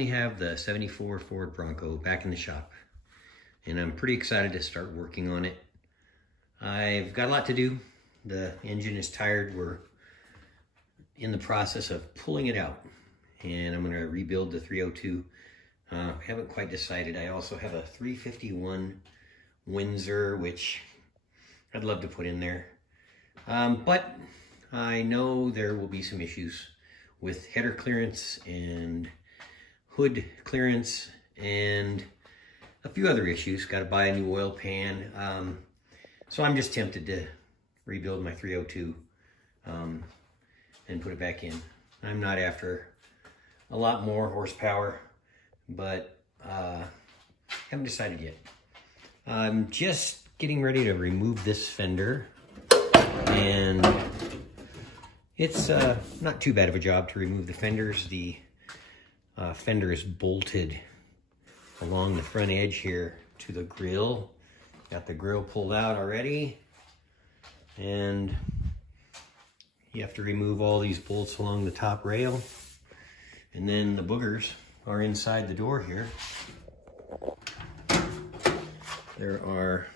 finally have the 74 Ford Bronco back in the shop, and I'm pretty excited to start working on it. I've got a lot to do. The engine is tired. We're in the process of pulling it out, and I'm going to rebuild the 302. Haven't quite decided. I also have a 351 Windsor, which I'd love to put in there. But I know there will be some issues with header clearance and hood clearance and a few other issues. Got to buy a new oil pan. So I'm just tempted to rebuild my 302 and put it back in. I'm not after a lot more horsepower, but haven't decided yet. I'm just getting ready to remove this fender, and it's not too bad of a job to remove the fenders. The fender is bolted along the front edge here to the grill. Got the grill pulled out already, and you have to remove all these bolts along the top rail, and then the boogers are inside the door here. There are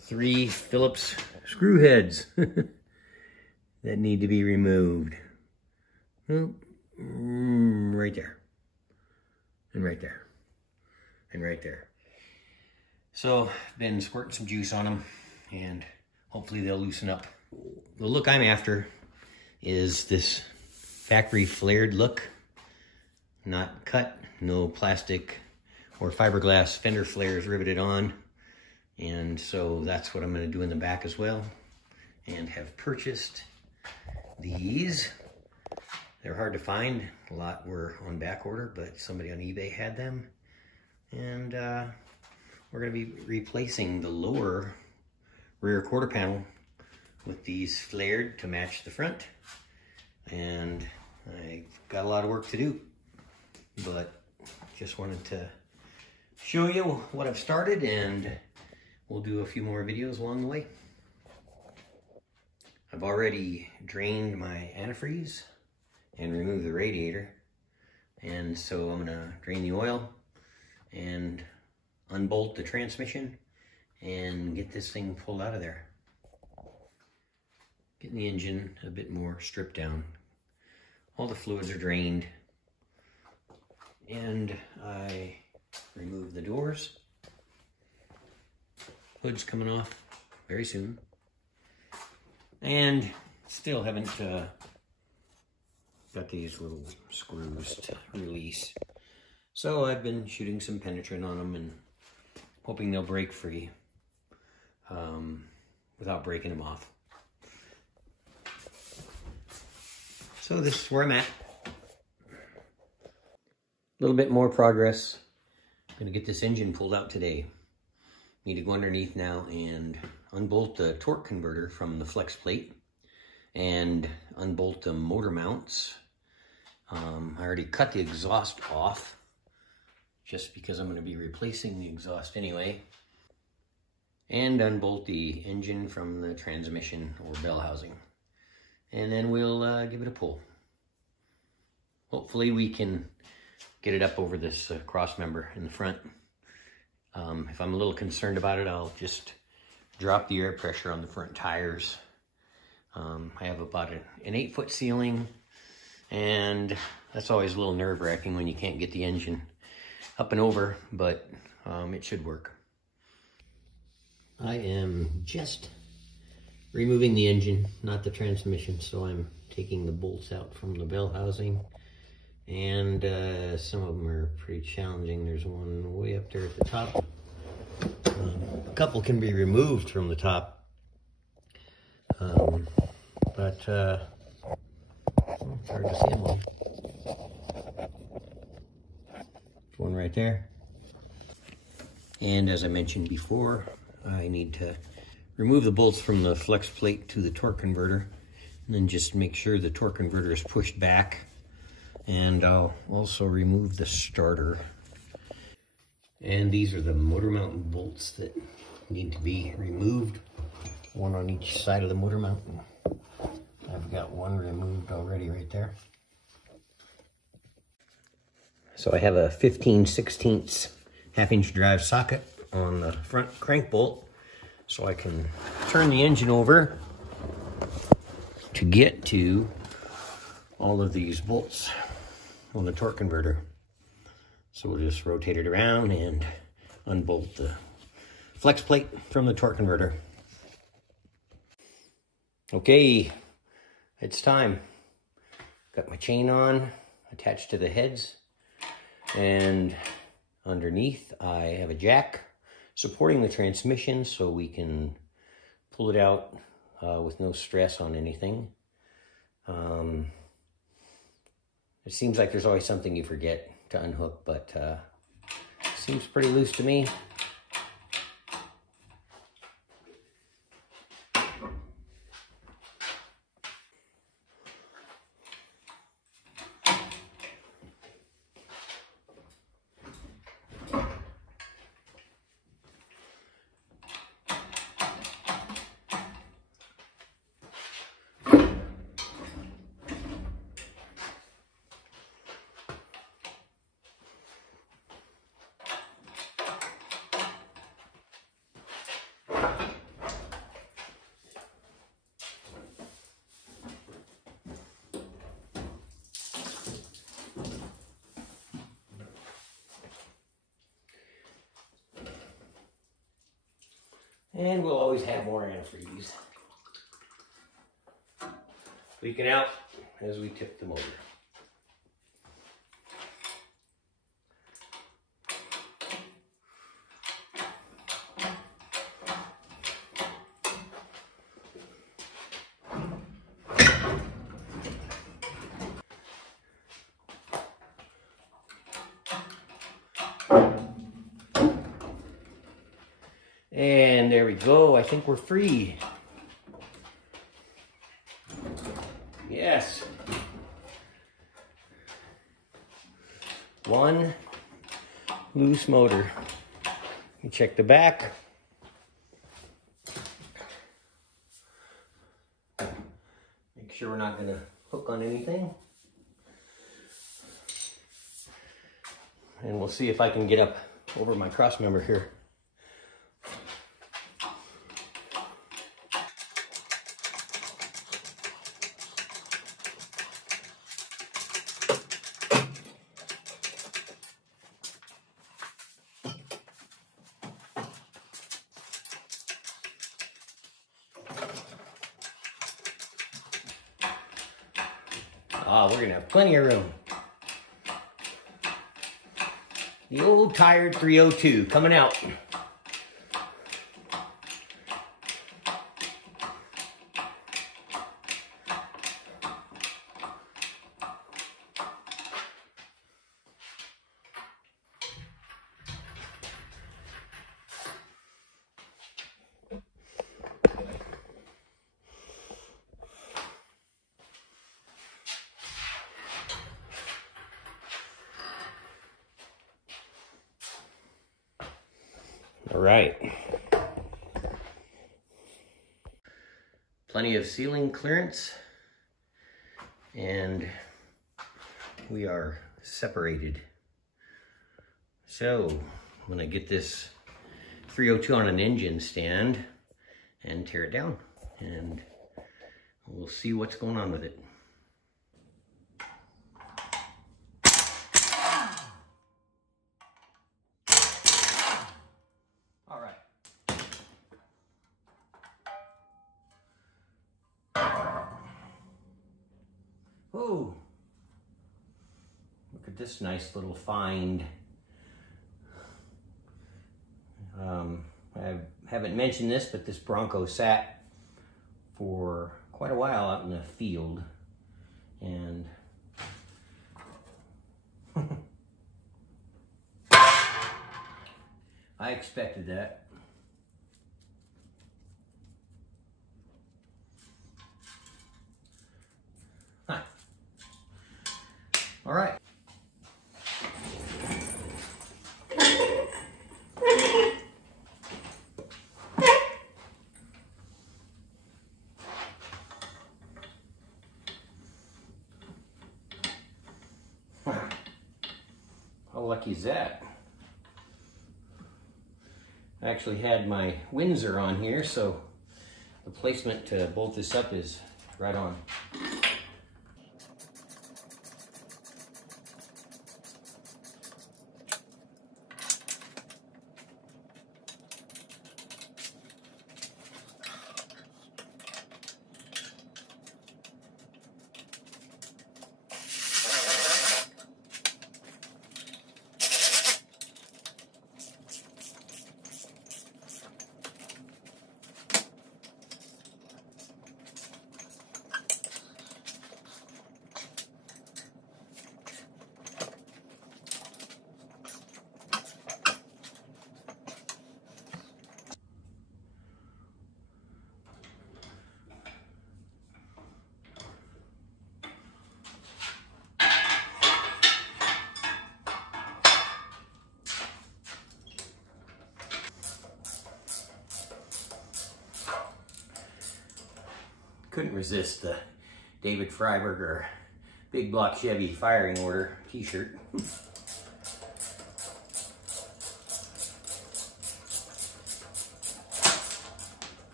3 Phillips screw heads that need to be removed. Well, right there, and right there, and right there. So I've been squirting some juice on them, and hopefully they'll loosen up. The look I'm after is this factory flared look. Not cut, no plastic or fiberglass fender flares riveted on. And so that's what I'm going to do in the back as well. And have purchased these. They're hard to find. A lot were on back order, but somebody on eBay had them. And we're going to be replacing the lower rear quarter panel with these flared to match the front. And I've got a lot of work to do, but just wanted to show you what I've started, and we'll do a few more videos along the way. I've already drained my antifreeze and removed the radiator, and so I'm gonna drain the oil and unbolt the transmission and get this thing pulled out of there. Getting the engine a bit more stripped down. All the fluids are drained, and I removed the doors. Hood's coming off very soon, and still haven't got these little screws to release. So I've been shooting some penetrant on them and hoping they'll break free without breaking them off. So this is where I'm at. A little bit more progress. I'm gonna get this engine pulled out today. Need to go underneath now and unbolt the torque converter from the flex plate and unbolt the motor mounts. I already cut the exhaust off just because I'm gonna be replacing the exhaust anyway. And unbolt the engine from the transmission or bell housing. And then we'll give it a pull. Hopefully we can get it up over this cross member in the front. If I'm a little concerned about it, I'll just drop the air pressure on the front tires. I have about an 8-foot ceiling, and that's always a little nerve-wracking when you can't get the engine up and over, but it should work. I am just removing the engine, not the transmission, so I'm taking the bolts out from the bell housing, and some of them are pretty challenging. There's one way up there at the top. A couple can be removed from the top, but it's hard to see them all. There's one right there. And as I mentioned before, I need to remove the bolts from the flex plate to the torque converter, and then just make sure the torque converter is pushed back. And I'll also remove the starter. And these are the motor mount bolts that need to be removed, one on each side of the motor mount. I've got one removed already right there. So I have a 15/16 half-inch drive socket on the front crank bolt, so I can turn the engine over to get to all of these bolts on the torque converter. So we'll just rotate it around and unbolt the flex plate from the torque converter. Okay, it's time. Got my chain on, attached to the heads, and underneath I have a jack supporting the transmission so we can pull it out with no stress on anything. It seems like there's always something you forget to unhook, but seems pretty loose to me. And we'll always have more antifreeze leaking out as we tip the motor. And there we go. I think we're free. Yes. One loose motor. You check the back. Make sure we're not going to hook on anything. And we'll see if I can get up over my cross member here. We're gonna have plenty of room. The old tired 302 coming out. All right. Plenty of ceiling clearance, and we are separated. So I'm gonna get this 302 on an engine stand and tear it down, and we'll see what's going on with it. Oh, look at this nice little find. I haven't mentioned this, but this Bronco sat for quite a while out in the field, and I expected that. Huh. All right. lucky is that? I actually had my Windsor on here, so the placement to bolt this up is right on. Couldn't resist the David Freiberger Big Block Chevy firing order t-shirt.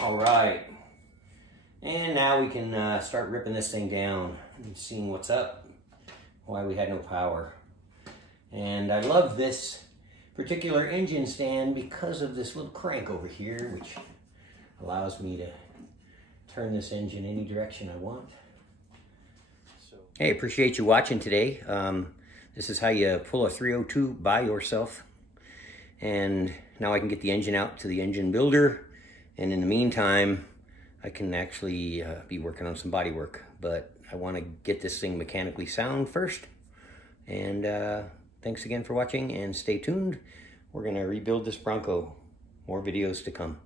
All right, and now we can start ripping this thing down and seeing what's up, why we had no power. And I love this particular engine stand because of this little crank over here, which allows me to turn this engine any direction I want. Hey, appreciate you watching today. This is how you pull a 302 by yourself. And now I can get the engine out to the engine builder. And in the meantime, I can actually be working on some body work. But I want to get this thing mechanically sound first. And thanks again for watching, and stay tuned. We're going to rebuild this Bronco. More videos to come.